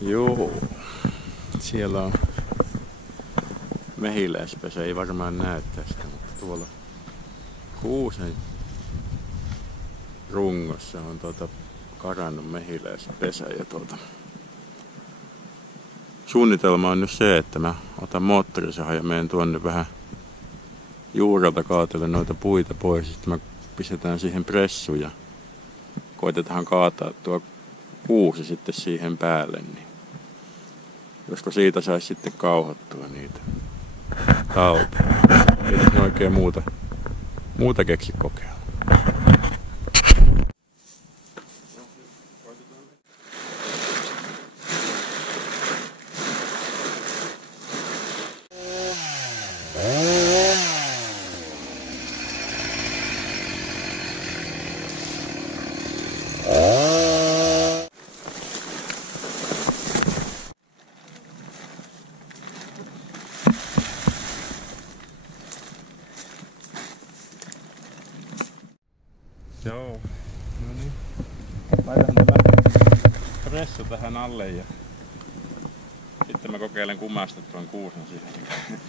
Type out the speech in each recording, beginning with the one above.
Joo. Siellä on mehiläispesä, ei varmaan näy tästä, mutta tuolla kuusen rungossa on karannut mehiläispesä ja suunnitelma on nyt se, että mä otan moottorisahan ja menen tuonne vähän juurelta kaatellen noita puita pois. Sitten me pistetään siihen pressu ja koitetaan kaataa tuo kuusi sitten siihen päälle. Niin josko siitä saisi sitten kauhottua niitä tauteja. Ei tässä oikein muuta keksi kokeilla. Joo, no niin. Laitan tämän pressu tähän alle ja sitten mä kokeilen kumasta tuon kuusen siihen.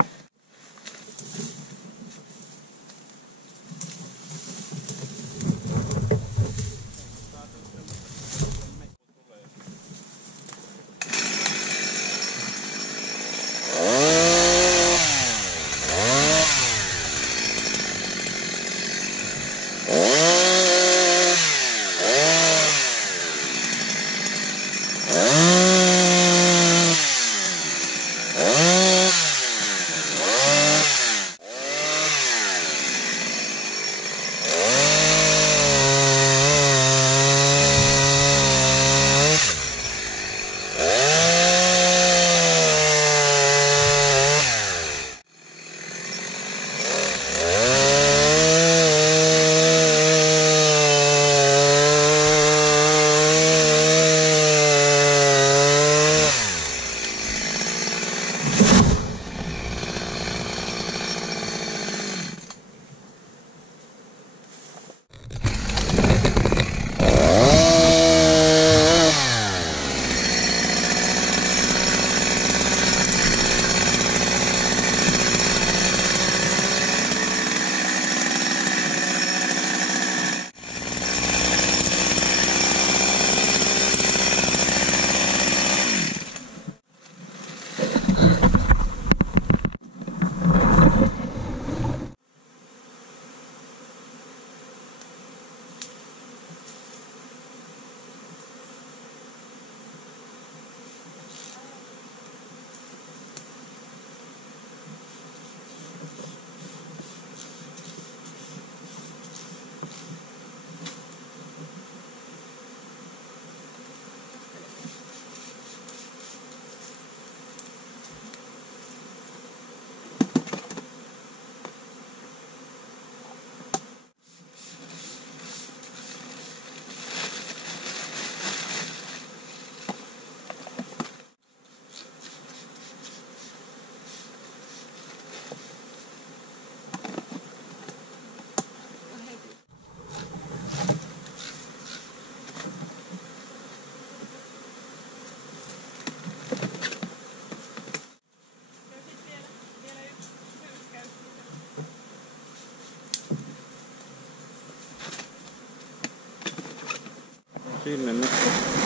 Sinne nyt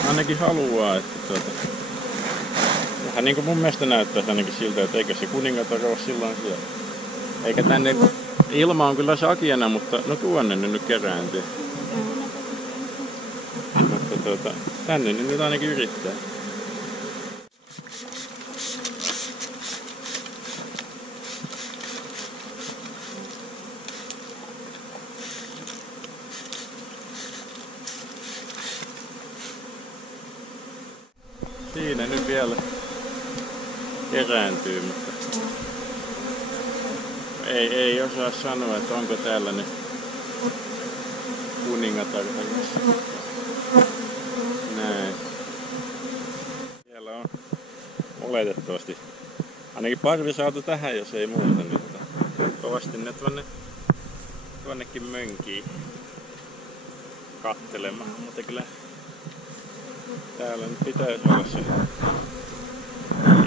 ainakin haluaa, että vähän niin kuin mun mielestä näyttäisi ainakin siltä, että eikö se kuningatar ole silloin siellä. Eikä tänne, ilma on kyllä sakeana, mutta no tuonne ne nyt kerääntyy. Mutta tänne ne nyt ainakin yrittää. Siinä nyt vielä kerääntyy, mutta ei osaa sanoa, että onko täällä ne kuningatar. Näin. Siellä on oletettavasti ainakin parvi saatu tähän, jos ei muuta nyt. Kovasti ne tuonnekin mönkii kattelemaan, mutta kyllä Täällä nyt pitäisi olla se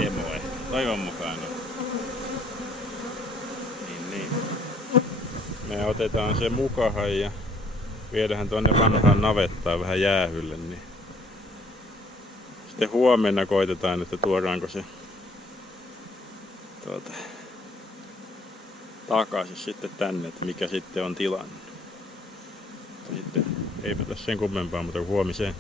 emo ehkä. Toivon mukaan on. Niin. Me otetaan se mukahan ja viedään tuonne vanhaan navettaan vähän jäähylle. Niin sitten huomenna koitetaan, että tuodaanko se takaisin sitten tänne, että mikä sitten on tilanne. Sitten eipä tässä sen kummempaa, mutta huomiseen.